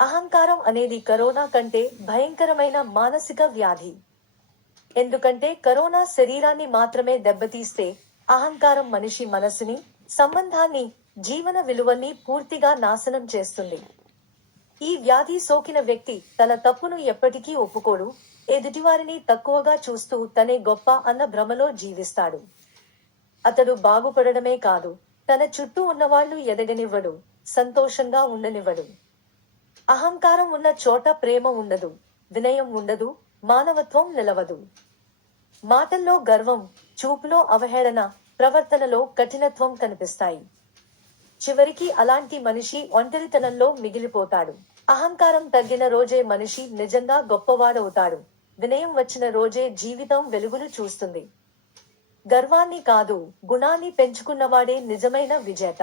అహంకారం అనేది కరోనా కంటే భయంకరమైన మానసిక వ్యాధి. ఎందుకంటే కరోనా శరీరాన్ని మాత్రమే దెబ్బతీస్తే, అహంకారం మనిషి మనసుని, సంబంధాన్ని, జీవన విలువల్ని పూర్తిగా నాశనం చేస్తుంది. ఈ వ్యాధి సోకిన వ్యక్తి తన తప్పును ఎప్పటికీ ఒప్పుకోడు, ఎదుటివారిని తక్కువగా చూస్తూ తనే గొప్ప అన్న భ్రమలో జీవిస్తాడు. అతడు బాగుపడడమే కాదు, తన చుట్టూ ఉన్నవాళ్లు ఎదగనివ్వడు, సంతోషంగా ఉండనివ్వడు. అహంకారం ఉన్న చోట ప్రేమ ఉండదు, వినయం ఉండదు, మానవత్వం నిలవదు. మాటల్లో గర్వం, చూపులో అవహేళన, ప్రవర్తనలో కఠినత్వం కనిపిస్తాయి. చివరికి అలాంటి మనిషి ఒంటరితనంలో మిగిలిపోతాడు. అహంకారం తగ్గిన రోజే మనిషి నిజంగా గొప్పవాడవుతాడు. వినయం వచ్చిన రోజే జీవితం వెలుగులు చూస్తుంది. గర్వాన్ని కాదు, గుణాన్ని పెంచుకున్నవాడే నిజమైన విజేత.